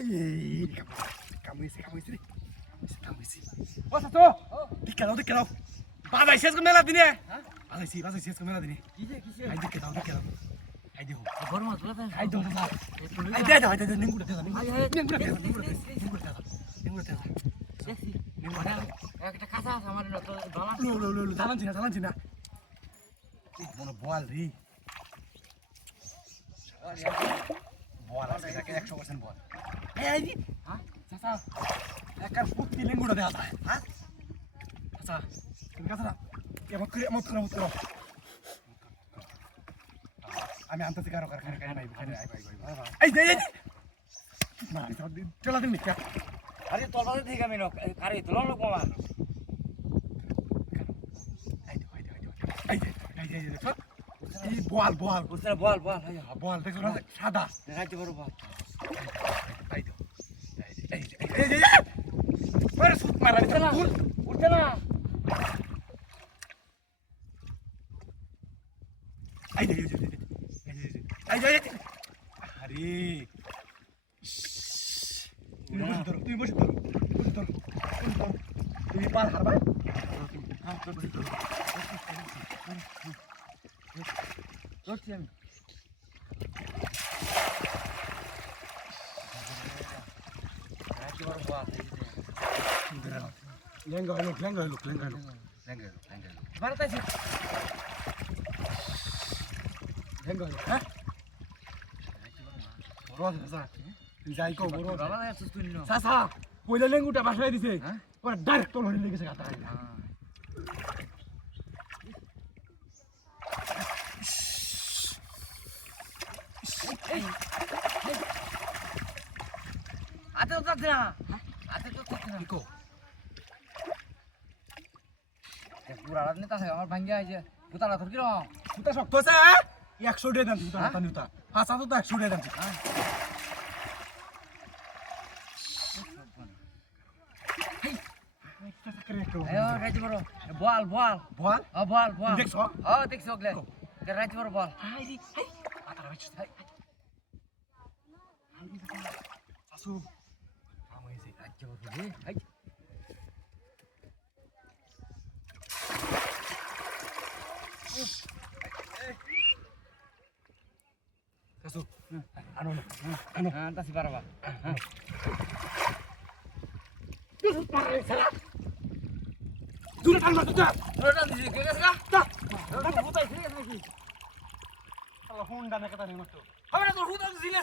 এই কামড়েছে ও সাতো দিকে দাও বাজাইছে আজকে মেলা দিনে বাজাইছে আজকে মেলা দিনে কিসে আই দিকে দাও আই দিও বড় মাছ বলা আই দাও আই দে নিঙ্গুড়া দে একটা কাঁচা আছে আমার তো বাবা লো জানাচ্ছি না মনে বল রে বল আজকে 100% বল এই হ্যাঁ চাচা একার ফুটি লিঙ্গুড়া দেয়া যায় হ্যাঁ চাচা তুমি কাছরা এমন করো আমি আনতেছি কারো কারখানা ভাই এই না চলা দিন মিথ্যা আরে তোর বাড়ি থেকে আমি আরে তোর লোক মামা এই বল বুঝতে বল বল দেখো না সাদা রাইতে বড় বল পরে সুত মারা উঠতে না আরে তুই বসে ধরো তুমি পার হারবা ধরছি আমি রাইতে বড় বল লেঙ্গা হলো বারতাইছি হ্যাঁ বড় চাচা যাই কো বড় বাবা এত তুই নো চাচা পয়লা লেঙ্গুটা বাসায় দিছে হ্যাঁ পরে ডাইরেক্ট তোর হয়ে লেগেছে গাতা আতে তো যাচ্ছে না আতে তো যাচ্ছে না কো পুরা রাত নেতা আমার ভাঙ্গিয়া আইছে পুতালা তোর কিরম তুই শক্ত আছে 100 টাকা দাম তুই হাতা নিতা হাসা তো 100 টাকা দাম আয়ো রাইতে বড় বল বল বল দেখছো দেখছো গলে রাইতে বড় বল শাশু রাইতে বড় রে হাই শাশু আনো তাসি পারবা দূরে টানবা তুই ওটা দিছি কে গেছে না হুতাই ঠিক আছে নাকি হুন্ডা নাকি তা নেই নষ্ট হবে না তোর হুদা দিছিলে